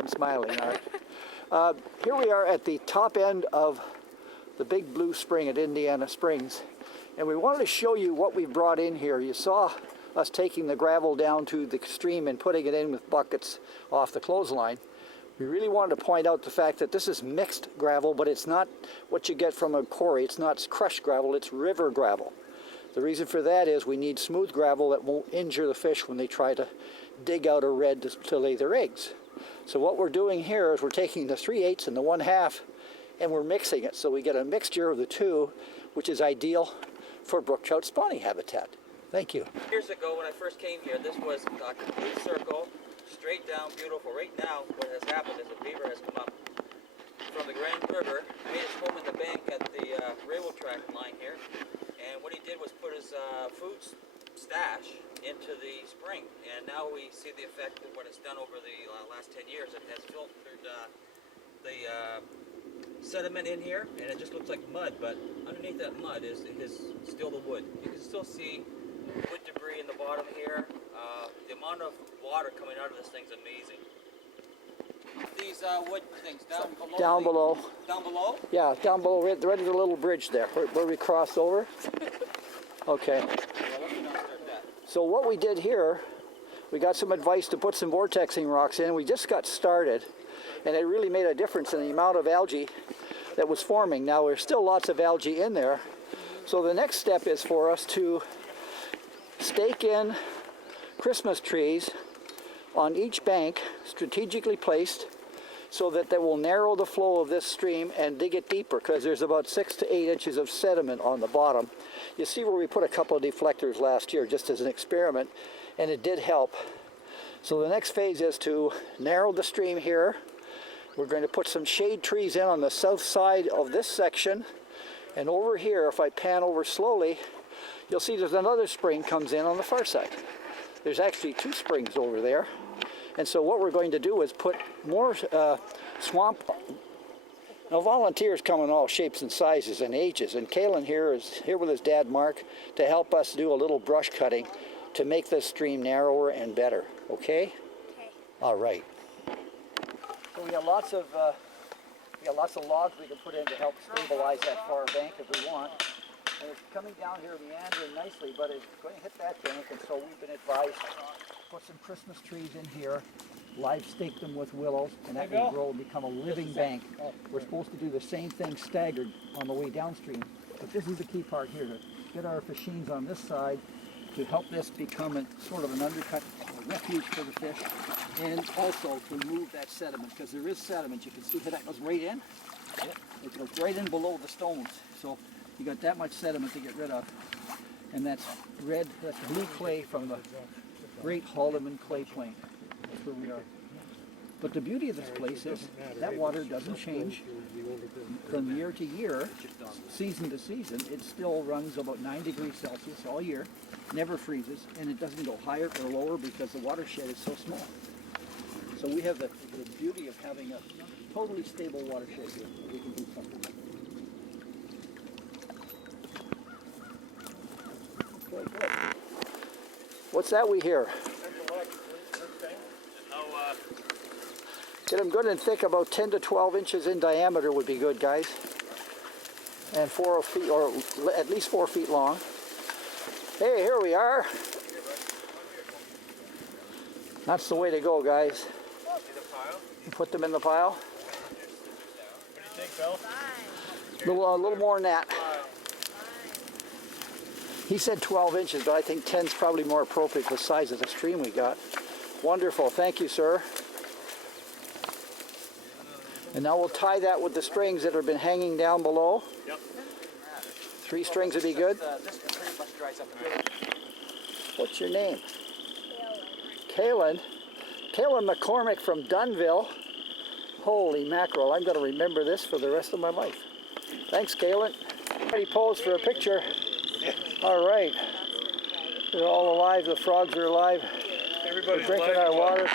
I'm smiling. All right. Here we are at the top end of the Big Blue Spring at Indiana Springs, and we wanted to show you what we brought in here. You saw us taking the gravel down to the stream and putting it in with buckets off the clothesline. We really wanted to point out the fact that this is mixed gravel, but it's not what you get from a quarry. It's not crushed gravel, it's river gravel. The reason for that is we need smooth gravel that won't injure the fish when they try to dig out a red to lay their eggs. So what we're doing here is we're taking the 3/8 and the 1/2 and we're mixing it. So we get a mixture of the two, which is ideal for brook trout spawning habitat. Thank you. Years ago when I first came here, this was a complete circle, straight down, beautiful. Right now, what has happened is a beaver has come up from the Grand River, made his home in the bank at the railroad track line here, and what he did was put his food stash into the spring, and now we see the effect of what it's done over the last 10 years. It has filtered the sediment in here, and it just looks like mud, but underneath that mud is still the wood. You can still see wood debris in the bottom here. The amount of water coming out of this thing's amazing. These wood things down below. Down below. Down below? Yeah, down below, right at the little bridge there, where we crossed over. Okay. So what we did here, we got some advice to put some vortexing rocks in. We just got started, and it really made a difference in the amount of algae that was forming. Now there's still lots of algae in there, so the next step is for us to stake in Christmas trees on each bank, strategically placed, so that will narrow the flow of this stream and dig it deeper, because there's about 6 to 8 inches of sediment on the bottom. You see where we put a couple of deflectors last year just as an experiment, and it did help. So the next phase is to narrow the stream here. We're going to put some shade trees in on the south side of this section, and over here, if I pan over slowly, you'll see there's another spring comes in on the far side. There's actually 2 springs over there. And so what we're going to do is put more swamp. Now volunteers come in all shapes and sizes and ages, and Kalen here is here with his dad Mark to help us do a little brush cutting to make this stream narrower and better. Okay? Okay. All right. So we got lots of logs we can put in to help stabilize that far bank if we want. And it's coming down here meandering nicely, but it's going to hit that bank, and so we've been advised to put some Christmas trees in here, live stake them with willows, and that will grow and become a living bank. We're supposed to do the same thing staggered on the way downstream, but this is the key part here, to get our Fascines on this side to help this become a sort of an undercut refuge for the fish, and also to remove that sediment, because there is sediment. You can see how that goes right in. It goes right in below the stones. So you got that much sediment to get rid of, and that's blue clay from the Great Haldeman clay plain. That's where we are. But the beauty of this place is that water doesn't change from year to year, season to season. It still runs about 9 degrees Celsius all year, never freezes, and it doesn't go higher or lower because the watershed is so small. So we have the beauty of having a totally stable watershed here. We can do something. Good. What's that we hear? Get them good and thick, about 10 to 12 inches in diameter would be good, guys. And 4 feet, or at least 4 feet long. Hey, here we are. That's the way to go, guys. You put them in the pile. What do you think, Bill? A little more than that. He said 12 inches, but I think 10 is probably more appropriate for the size of the stream we got. Wonderful. Thank you, sir. And now we'll tie that with the strings that have been hanging down below. Yep. 3 strings would be good. This pretty much dries up good. What's your name? Kalen. Kalen McCormick from Dunville. Holy mackerel, I'm going to remember this for the rest of my life. Thanks, Kalen. Ready pose for a picture. All right. They're all alive. The frogs are alive. Everybody's We're drinking alive. our water.